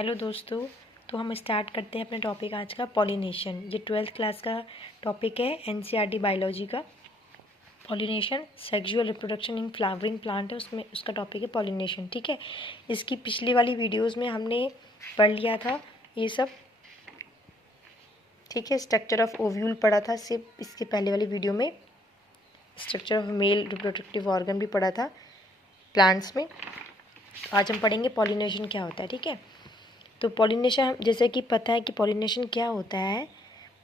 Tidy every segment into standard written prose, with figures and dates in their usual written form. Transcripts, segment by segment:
Hello दोस्तों। तो हम स्टार्ट करते हैं अपना टॉपिक आज का पॉलिनेशन। ये 12th क्लास का टॉपिक है एनसीईआरटी बायोलॉजी का। Pollination sexual reproduction in flowering plant है, उसमें उसका टॉपिक है पॉलिनेशन। ठीक है, इसकी पिछली वाली वीडियोस में हमने पढ़ लिया था ये सब। ठीक है, स्ट्रक्चर ऑफ ओव्यूल पढ़ा था सिर्फ, इसके पहले वाली वीडियो में structure of male reproductive organ भी पढ़ा था प्लांट्स में। आज हम पढ़ेंगे पॉलिनेशन क्या होता है। ठीक है, तो पॉलिनेशन जैसे कि पता है कि पॉलिनेशन क्या होता है।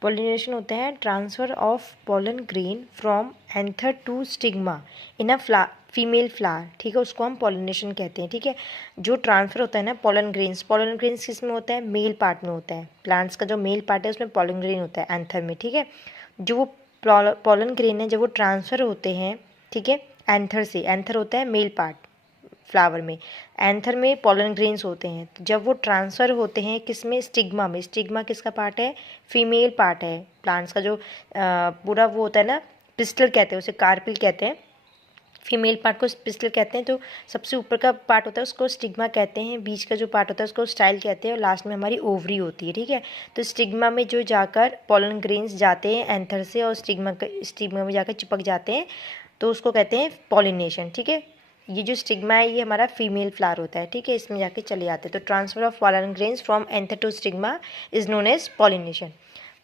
पॉलिनेशन होता है transfer of pollen grain from anther to stigma in a female flower. ठीक है, उसको हम पॉलिनेशन कहते हैं। ठीक है, जो ट्रांसफ़र होता है ना पोलन ग्रेन्स किस में होता है? मेल पार्ट में होता है। प्लांट्स का जो मेल पार्ट है उसमें पोलन ग्रेन होता है एंथर में। ठीक है, जो वो पोलन ग्रेन है जब वो ट्रांसफ़र होते हैं, ठीक है, एंथर से, एंथर होता है मेल पार्ट फ्लावर में, एंथर में पोलन ग्रेन्स होते हैं। तो जब वो ट्रांसफ़र होते हैं किस में? स्टिग्मा में। स्टिग्मा किसका पार्ट है? फीमेल पार्ट है प्लांट्स का। जो पूरा वो होता है ना, पिस्टल कहते हैं उसे, कार्पिल कहते हैं। फीमेल पार्ट को पिस्टल कहते हैं। तो सबसे ऊपर का पार्ट होता है उसको स्टिग्मा कहते हैं, बीच का जो पार्ट होता है उसको स्टाइल कहते हैं, और लास्ट में हमारी ओवरी होती है। ठीक है, तो स्टिग्मा में जो जाकर पोलन ग्रेन्स जाते हैं एंथर से और स्टिग्मा में जाकर चिपक जाते हैं, तो उसको कहते हैं पॉलिनेशन। ठीक है, ये जो स्टिग्मा है ये हमारा फीमेल फ्लावर होता है। ठीक है, इसमें जाके चले जाते हैं। तो transfer of pollen grains from anther to stigma is known as pollination.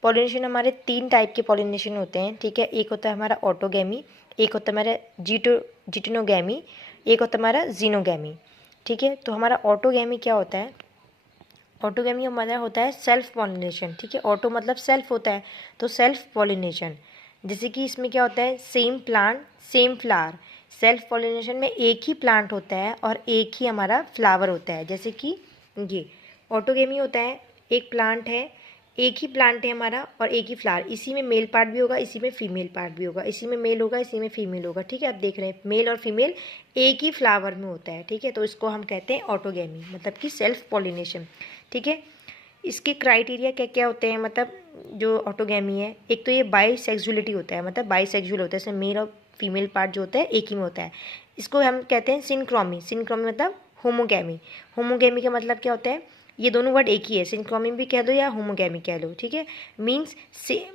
Pollination हमारे 3 टाइप के पॉलिनेशन होते हैं। ठीक है, एक होता है हमारा ऑटोगैमी, एक होता है हमारा जिटोनोगैमी, एक होता है हमारा जीनोगैमी। ठीक है, तो हमारा ऑटोगैमी क्या होता है? ऑटोगैमी हमारा होता है सेल्फ पॉलिनेशन। ठीक है, ऑटो मतलब सेल्फ होता है, तो सेल्फ पॉलिनेशन। जैसे कि इसमें क्या होता है? Same plant same flower. Self pollination में एक ही प्लांट होता है और एक ही हमारा फ्लावर होता है। जैसे कि ये ऑटोगेमी होता है, एक प्लांट है, एक ही प्लांट है हमारा और एक ही फ्लावर। इसी में मेल पार्ट भी होगा, इसी में फीमेल पार्ट भी होगा, इसी में मेल होगा, इसी में फीमेल होगा। ठीक है, आप देख रहे हैं मेल और फीमेल एक ही फ्लावर में होता है। ठीक है, तो इसको हम कहते हैं ऑटोगेमी, मतलब कि सेल्फ पॉलिनेशन। ठीक है, इसके क्राइटेरिया क्या क्या होते हैं? मतलब जो ऑटोगैमी है, एक तो ये बाईसेक्सुअलिटी होता है, मतलब बाईसेक्सुअल होता है, इसमें मेल और फीमेल पार्ट जो होता है एक ही में होता है। इसको हम कहते हैं सिनक्रोमी। सिनक्रोमी मतलब होमोगैमी। होमोगैमी का मतलब क्या होता है? ये दोनों वर्ड एक ही है, सिनक्रोमी भी कह दो या होमोगैमी कह लो। ठीक है, मीन्स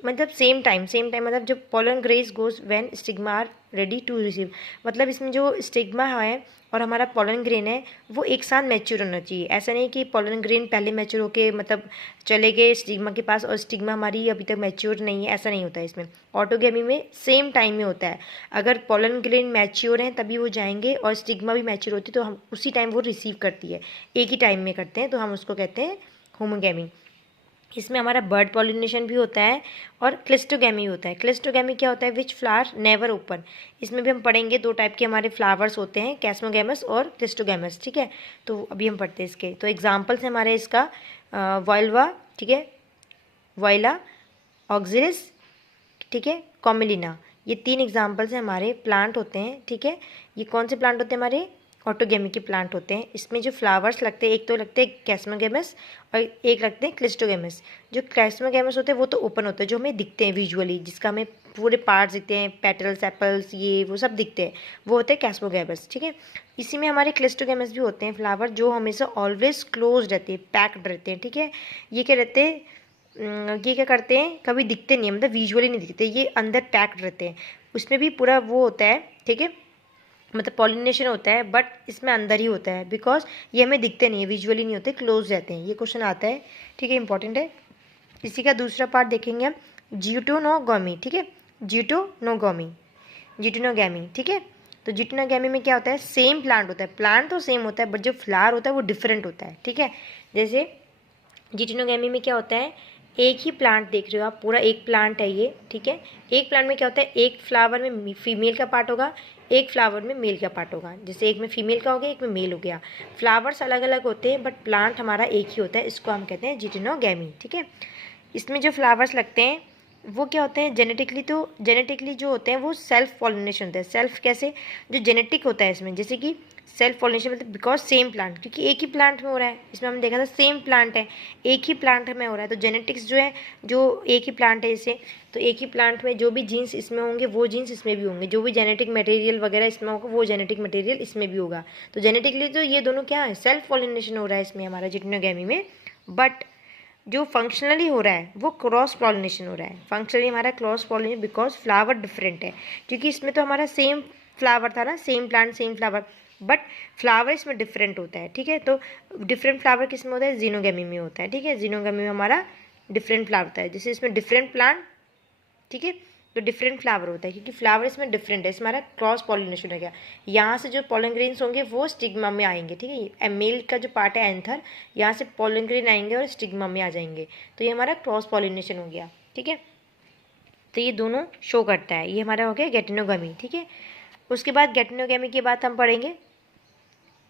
मतलब सेम टाइम मतलब जब pollen grains goes when stigma are ready to receive, मतलब इसमें जो स्टिग्मा है और हमारा पोलन ग्रेन है वो एक साथ मैच्योर होना चाहिए। ऐसा नहीं कि पोलन ग्रेन पहले मैच्योर होके मतलब चले गए स्टिग्मा के पास और स्टिग्मा हमारी अभी तक मैच्योर नहीं है, ऐसा नहीं होता है इसमें। ऑटोगैमी में सेम टाइम में होता है। अगर पोलन ग्रेन मैच्योर हैं तभी वो जाएंगे और स्टिग्मा भी मैच्योर होती है तो हम उसी टाइम वो रिसीव करती है, एक ही टाइम में करते हैं, तो हम उसको कहते हैं होमोगैमी। इसमें हमारा बर्ड पॉलिनेशन भी होता है और क्लिस्टोगैमी होता है। क्लिस्टोगैमी क्या होता है? विच फ्लावर नेवर ओपन। इसमें भी हम पढ़ेंगे 2 टाइप के हमारे फ्लावर्स होते हैं, कैस्मोगैमस और क्लिस्टोगैमस। ठीक है, तो अभी हम पढ़ते हैं इसके। तो एग्जाम्पल्स हैं हमारे इसका वॉल्वा, ठीक है, वॉइला, ऑक्सिलिस, ठीक है, कॉमिलिना। ये 3 एग्जाम्पल्स हैं हमारे प्लांट होते हैं। ठीक है, ये कौन से प्लांट होते हैं? हमारे ऑटोगेमी के प्लांट होते हैं। इसमें जो फ्लावर्स लगते हैं, एक तो लगते हैं कैस्मोगेमस और एक लगते हैं क्लिस्टोगेमस। जो कैस्मोगेमस होते हैं वो तो ओपन होते हैं, जो हमें दिखते हैं विजुअली, जिसका हमें पूरे पार्ट्स दिखते हैं, पेटल्स, एप्पल्स, ये वो सब दिखते हैं, वो होते हैं कैस्मोगेमस। ठीक है, इसी में हमारे क्लिस्टोगेमस भी होते हैं फ्लावर, जो हमेशा ऑलवेज क्लोज रहते हैं, पैक्ड रहते हैं। ठीक है, ये क्या रहते हैं? ये क्या करते हैं? कभी दिखते नहीं है, मतलब विजुअली नहीं दिखते, ये अंदर पैक्ड रहते हैं। उसमें भी पूरा वो होता है, ठीक है, मतलब पॉलिनेशन होता है, बट इसमें अंदर ही होता है, बिकॉज ये हमें दिखते नहीं है, विजुअली नहीं होते, क्लोज रहते हैं। ये क्वेश्चन आता है, ठीक है, इंपॉर्टेंट है। इसी का दूसरा पार्ट देखेंगे हम, जिटोनोगैमी। ठीक है, जिटोनोगैमी। ठीक है, तो जिटोनोगैमी में क्या होता है? सेम प्लांट होता है, प्लांट तो सेम होता है बट जो फ्लावर होता है वो डिफरेंट होता है। ठीक है, जैसे जिटोनोगैमी में क्या होता है? एक ही प्लांट देख रहे हो आप, पूरा एक प्लांट है ये। ठीक है, एक प्लांट में क्या होता है? एक फ्लावर में फीमेल का पार्ट होगा, एक फ्लावर में मेल का पार्ट होगा। जैसे एक में फीमेल का हो गया, एक में मेल हो गया। फ्लावर्स अलग अलग होते हैं बट प्लांट हमारा एक ही होता है, इसको हम कहते हैं जिटोनोगैमी। ठीक है, इसमें जो फ्लावर्स लगते हैं वो क्या होते हैं जेनेटिकली, तो जेनेटिकली जो होते हैं वो सेल्फ पॉलिनेशन होता है। सेल्फ कैसे, जो जेनेटिक होता है इसमें, जैसे कि सेल्फ पॉलिनेशन मतलब बिकॉज सेम प्लांट, क्योंकि एक ही प्लांट में हो रहा है, इसमें हमने देखा था सेम प्लांट है, एक ही प्लांट में हो रहा है, तो जेनेटिक्स जो है, जो एक ही प्लांट है जैसे, तो एक ही प्लांट में जो भी जीन्स इसमें होंगे वो जीन्स इसमें भी होंगे, जो भी जेनेटिक मटेरियल वगैरह इसमें होगा वो जेनेटिक मटेरियल इसमें भी होगा। तो जेनेटिकली तो ये दोनों क्या है, सेल्फ पॉलिनेशन हो रहा है इसमें हमारा जिटनोगैमी में। बट जो फंक्शनली हो रहा है वो क्रॉस पॉलिनेशन हो रहा है। फंक्शनली हमारा cross pollination because flower different है, क्योंकि इसमें तो हमारा सेम फ्लावर था ना, same plant same flower, but flower इसमें डिफरेंट होता है। ठीक है, तो डिफरेंट फ्लावर किस में होता है, जीनोगैमी में होता है। ठीक है, जीनोगैमी में हमारा डिफरेंट फ्लावर होता है, जैसे इसमें डिफरेंट प्लांट, ठीक है, तो डिफरेंट फ्लावर होता है क्योंकि फ्लावर इसमें डिफरेंट है, इसमें हमारा क्रॉस पॉलिनेशन हो गया। यहाँ से जो पोलन ग्रेन्स होंगे वो स्टिग्मा में आएंगे। ठीक है, मेल का जो पार्ट है एंथर, यहाँ से पोलन ग्रेन आएंगे और स्टिग्मा में आ जाएंगे, तो ये हमारा क्रॉस पॉलिनेशन हो गया। ठीक है, तो ये दोनों शो करता है, ये हमारा हो गया गेटिनोगैमी। ठीक है, उसके बाद गेटिनोगैमी के बाद हम पढ़ेंगे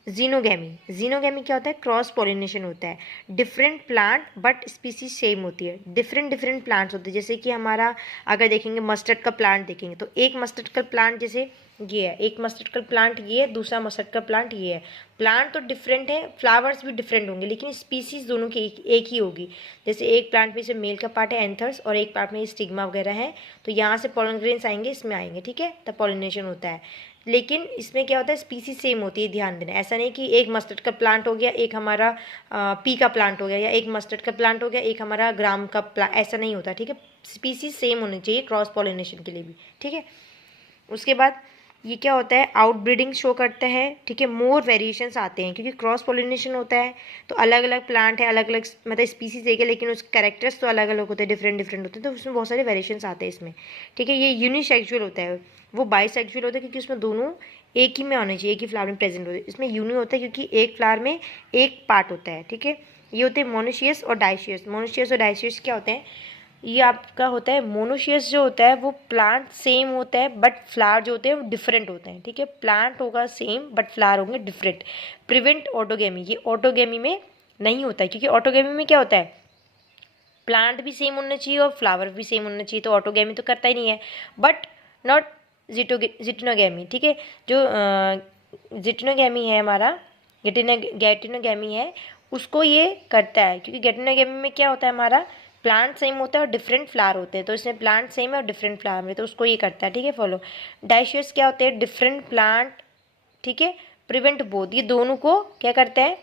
जीनोगैमी। जीनोगैमी क्या होता है, क्रॉस पॉलिनेशन होता है, different plant but species same होती है, डिफरेंट डिफरेंट प्लांट्स होते हैं। जैसे कि हमारा अगर देखेंगे मस्टर्ड का प्लांट देखेंगे तो एक मस्टर्ड का प्लांट जैसे ये है, एक मस्टर्ड का प्लांट ये है, दूसरा मस्टर्ड का प्लांट ये है। प्लांट तो डिफरेंट है, फ्लावर्स भी डिफरेंट होंगे, लेकिन स्पीसीज दोनों की एक ही होगी। जैसे एक प्लांट में से मेल का पार्ट है एंथर्स और एक पार्ट में स्टिग्मा वगैरह है, तो यहाँ से पोलन ग्रेन्स आएंगे, इसमें आएंगे। ठीक है, तब पॉलिनेशन होता है। लेकिन इसमें क्या होता है, स्पीसीज सेम होती है, ध्यान देना। ऐसा नहीं कि एक मस्टर्ड का प्लांट हो गया, एक हमारा पी का प्लांट हो गया, या एक मस्टर्ड का प्लांट हो गया, एक हमारा ग्राम का प्लांट, ऐसा नहीं होता। ठीक है, स्पीसीज सेम होनी चाहिए क्रॉस पॉलिनेशन के लिए भी। ठीक है, उसके बाद ये क्या होता है, आउटब्रीडिंग शो करता है। ठीक है, मोर वेरिएशंस आते हैं क्योंकि क्रॉस पॉलिनेशन होता है, तो अलग अलग प्लांट है, अलग अलग मतलब स्पीसीज एक है, लेकिन उसके कैरेक्टर्स तो अलग अलग होते हैं, डिफरेंट डिफरेंट होते हैं, तो उसमें बहुत सारे वेरिएशंस आते हैं इसमें। ठीक है, ये यूनिसेक्सुअल होता है, वो बाइसेक्सुअल होता है क्योंकि उसमें दोनों एक ही में होने चाहिए, एक ही फ्लावर में प्रेजेंट होते हैं। इसमें यूनि होता है क्योंकि एक फ्लावर में एक पार्ट होता है। ठीक है, ये होते हैं मोनोशियस और डाइशियस। मोनोशियस और डाइशियस क्या होते हैं, ये आपका होता है मोनोशियस जो होता है वो प्लांट सेम होता है बट फ्लावर जो होते हैं वो डिफरेंट होते हैं। ठीक है, प्लांट होगा सेम बट फ्लावर होंगे डिफरेंट। प्रिवेंट ऑटोगेमी, ये ऑटोगेमी में नहीं होता है, क्योंकि ऑटोगेमी में क्या होता है, प्लांट भी सेम होना चाहिए और फ्लावर भी सेम होना चाहिए, तो ऑटोगेमी तो करता ही नहीं है। बट नॉट जिटनोगेमी। ठीक है, जो जिटनोगेमी है हमारा, गैटिनोगेमी है, उसको ये करता है, क्योंकि गैटिनोगेमी में क्या होता है, हमारा प्लांट सेम होता है और डिफरेंट फ्लावर होते हैं, तो इसमें प्लांट सेम है और डिफरेंट फ्लावर में, तो उसको ये करता है। ठीक है, फॉलो। डाइशियस क्या होते हैं, डिफरेंट प्लांट। ठीक है, प्रिवेंट बोथ, ये दोनों को क्या करता है,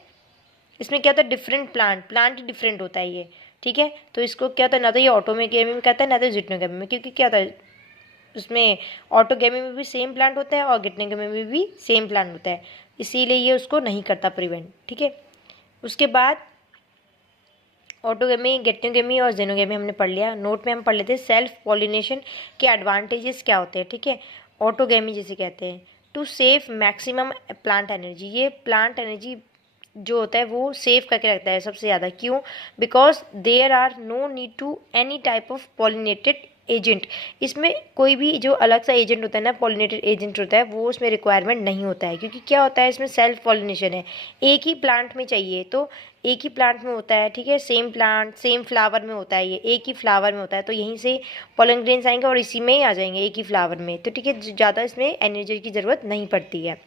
इसमें क्या होता है, डिफरेंट प्लांट ही डिफरेंट होता है ये। ठीक है, तो इसको क्या होता है, ना तो ये ऑटोगेमी में करता है ना तो जिटनोगेमी में, क्योंकि क्या होता है उसमें ऑटोगेमी में भी सेम प्लांट होता है और गिटनोगेमी में भी सेम प्लांट होता है, इसीलिए ये उसको नहीं करता प्रिवेंट। ठीक है, उसके बाद ऑटोगेमी, गेटनोगेमी और जेनोगेमी हमने पढ़ लिया। नोट में हम पढ़ लेते हैं सेल्फ पॉलिनेशन के एडवांटेजेस क्या होते हैं। ठीक है, ऑटोगेमी जिसे कहते हैं to save maximum plant energy, ये प्लांट एनर्जी जो होता है वो सेव करके रखता है सबसे ज़्यादा। क्यों, because there are no need to any type of pollinated agent, इसमें कोई भी जो अलग सा एजेंट होता है ना, पॉलिनेटेड एजेंट होता है, वो उसमें रिक्वायरमेंट नहीं होता है, क्योंकि क्या होता है इसमें सेल्फ पॉलिनेशन है, एक ही प्लांट में चाहिए, तो एक ही प्लांट में होता है। ठीक है, सेम प्लांट सेम फ्लावर में होता है, ये एक ही फ्लावर में होता है, तो यहीं से पोलन ग्रेन्स आएंगे और इसी में ही आ जाएंगे एक ही फ्लावर में, तो ठीक है, ज़्यादा इसमें एनर्जी की ज़रूरत नहीं पड़ती है।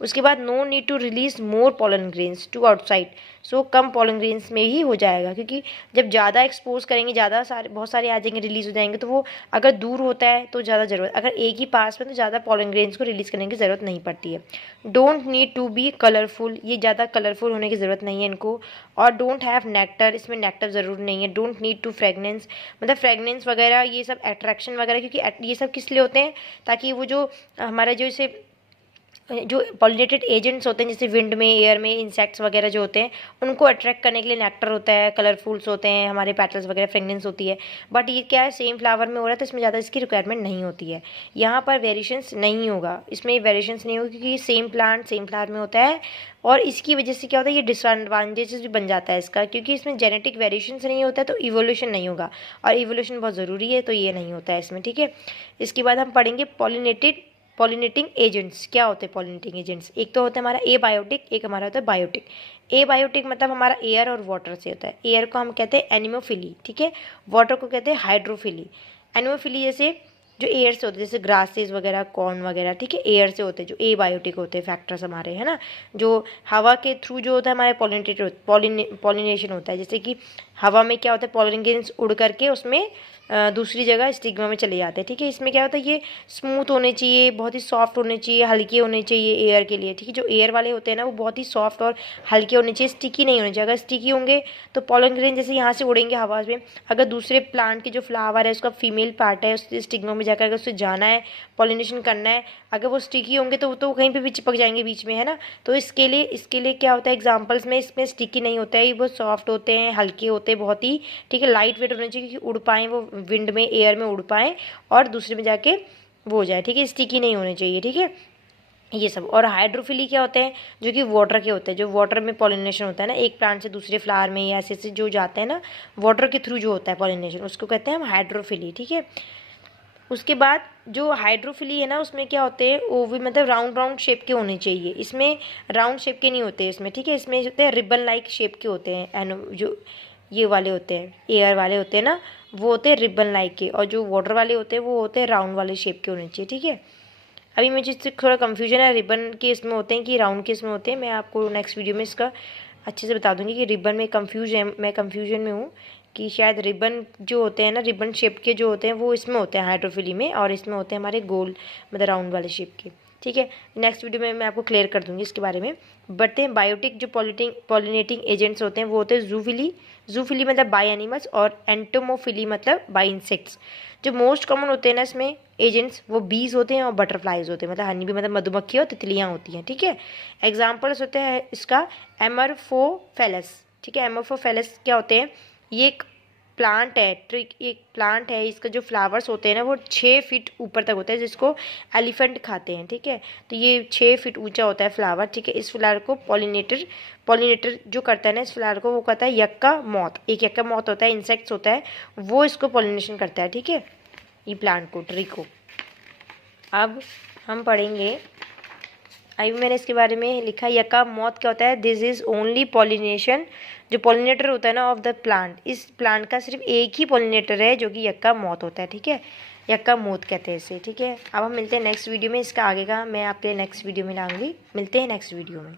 उसके बाद no need to release more pollen grains to outside, so कम पोलन ग्रेन्स में ही हो जाएगा, क्योंकि जब ज़्यादा एक्सपोज करेंगे, ज़्यादा सारे बहुत सारे आ जाएंगे, रिलीज हो जाएंगे, तो वो अगर दूर होता है तो ज़्यादा ज़रूरत, अगर एक ही पास में तो ज़्यादा पोलन ग्रेन्स को रिलीज करने की ज़रूरत नहीं पड़ती है। Don't need to be colourful, ये ज़्यादा कलरफुल होने की ज़रूरत नहीं है इनको, और डोंट हैव नेक्टर, इसमें नेक्टर ज़रूरी नहीं है। डोंट नीड टू फ्रेगनेंस, मतलब फ्रेगनेंस वगैरह ये सब अट्रैक्शन वगैरह, क्योंकि ये सब किस लिए होते हैं, ताकि वो जो हमारा जो इसे जो पॉलिनेटेड एजेंट्स होते हैं जैसे विंड में, एयर में, इंसेक्ट्स वगैरह जो होते हैं उनको अट्रैक्ट करने के लिए नेक्टर होता है, कलरफुल्स होते हैं हमारे पेटल्स वगैरह, फ्रेगनेंस होती है। बट ये क्या है, सेम फ्लावर में हो रहा है तो इसमें ज़्यादा इसकी रिक्वायरमेंट नहीं होती है, यहाँ पर वेरिएशंस नहीं होगा, इसमें वेरिएशंस नहीं होगी क्योंकि सेम प्लांट सेम फ्लावर में होता है, और इसकी वजह से क्या होता है, ये डिसएडवांटेजेस भी बन जाता है इसका, क्योंकि इसमें जेनेटिक वेरिएशंस नहीं होता है तो इवोल्यूशन नहीं होगा, और इवोल्यूशन बहुत ज़रूरी है, तो ये नहीं होता है इसमें। ठीक है, इसके बाद हम पढ़ेंगे पॉलिनेटिंग एजेंट्स क्या होते हैं। पॉलिनेटिंग एजेंट्स एक तो होता है हमारा ए बायोटिक, एक हमारा होता है बायोटिक। ए बायोटिक मतलब हमारा एयर और वाटर से होता है, एयर को हम कहते हैं एनिमोफिली, ठीक है, वाटर को कहते हैं हाइड्रोफिली। एनोफिली जैसे जो एयर से होते हैं, जैसे ग्रासेस वगैरह, कॉर्न वगैरह, ठीक है, एयर से होते हैं, जो एबायोटिक होते हैं फैक्टर्स हमारे, है ना, जो हवा के थ्रू जो होता है हमारे पॉलिनेशन होता है। जैसे कि हवा में क्या होता है, पॉलिन ग्रेन्स उड़ करके उसमें दूसरी जगह स्टिग्मा में चले जाते हैं, ठीक है। इसमें क्या होता है, ये स्मूथ होने चाहिए, बहुत ही सॉफ्ट होने चाहिए, हल्के होने चाहिए एयर के लिए, ठीक है। जो एयर वाले होते हैं ना वो बहुत ही सॉफ्ट और हल्के होने चाहिए, स्टिकी नहीं होने चाहिए। अगर स्टिकी होंगे तो पॉलन ग्रेन जैसे यहाँ से उड़ेंगे हवा में, अगर दूसरे प्लांट की जो फ्लावर है उसका फीमेल पार्ट है, उसके स्टिग्मा में जाकर अगर उससे जाना है, पॉलिनेशन करना है, अगर वो स्टिकी होंगे तो वो तो कहीं पे भी चिपक जाएंगे बीच में, है ना। तो इसके लिए क्या होता है, एग्जाम्पल्स में इसमें स्टिकी नहीं होता है, वो सॉफ्ट होते हैं, हल्के होते हैं बहुत ही, ठीक है, लाइट वेट होने चाहिए क्योंकि उड़ पाएँ वो विंड में, एयर में उड़ पाएँ और दूसरे में जाके वो हो जाए, ठीक है, स्टिकी नहीं होने चाहिए, ठीक है, ये सब। और हाइड्रोफिली क्या होते हैं, जो कि वाटर के होते हैं, जो वाटर में पॉलिनेशन होता है ना, एक प्लांट से दूसरे फ्लावर में या ऐसे जो जाते हैं ना वाटर के थ्रू जो होता है पॉलिनेशन, उसको कहते हैं हम हाइड्रोफिली, ठीक है। उसके बाद जो हाइड्रोफिली है ना उसमें क्या होते हैं, वो भी मतलब राउंड शेप के होने चाहिए, इसमें राउंड शेप के नहीं होते इसमें, ठीक है, इसमें होते हैं रिबन लाइक शेप के होते हैं, एनो जो ये वाले होते हैं, एयर वाले होते हैं ना वो होते हैं रिबन लाइक के, और जो वाटर वाले होते हैं वो होते हैं राउंड वाले शेप के होने चाहिए, ठीक है। अभी मुझे इससे थोड़ा कन्फ्यूजन है, रिबन के इसमें होते हैं कि राउंड के इसमें होते हैं, मैं आपको नेक्स्ट वीडियो में इसका अच्छे से बता दूंगी कि रिबन में मैं कन्फ्यूजन में हूँ कि शायद रिबन जो होते हैं ना, रिबन शेप के जो होते हैं वो इसमें होते हैं हाइड्रोफिली में, और इसमें होते हैं हमारे गोल मतलब राउंड वाले शेप के, ठीक है। नेक्स्ट वीडियो में मैं आपको क्लियर कर दूंगी इसके बारे में। बढ़ते हैं, बायोटिक जो पॉलिनेटिंग एजेंट्स होते हैं वो होते हैं जूफिली मतलब बाय एनिमल्स, और एंटोमोफिली मतलब बाय इंसेक्ट्स। जो मोस्ट कॉमन होते हैं ना इसमें एजेंट्स वो बीज होते हैं और बटरफ्लाइज होते हैं, मतलब हनी भी मतलब मधुमक्खी और तितलियाँ होती हैं, ठीक है। एग्जाम्पल्स होते हैं इसका एमरफोफेलस, ठीक है। एमरफोफेलस क्या होते हैं, ये एक प्लांट है, एक प्लांट है, इसका जो फ्लावर्स होते हैं ना वो 6 फीट ऊपर तक होता है, जिसको एलिफेंट खाते हैं, ठीक है। तो ये 6 फीट ऊंचा होता है फ्लावर, ठीक है। इस फ्लावर को पॉलिनेटर जो करता है ना इस फ्लावर को, वो कहता है यक्का मॉथ, एक यक्का मॉथ होता है, इंसेक्ट्स होता है, वो इसको पॉलिनेशन करता है, ठीक है, ये प्लांट को, ट्री को। अब हम पढ़ेंगे, अभी मैंने इसके बारे में लिखा, यक्का मॉथ क्या होता है, दिस इज ओनली पॉलिनेशन, जो पॉलिनेटर होता है ना ऑफ द प्लांट, इस प्लांट का सिर्फ एक ही पॉलिनेटर है जो कि यक्का मॉथ होता है, ठीक है, यक्का मोथ कहते हैं इसे, ठीक है। अब हम मिलते हैं नेक्स्ट वीडियो में, इसका आगे का मैं आपके नेक्स्ट वीडियो में लाऊंगी, मिलते हैं नेक्स्ट वीडियो में।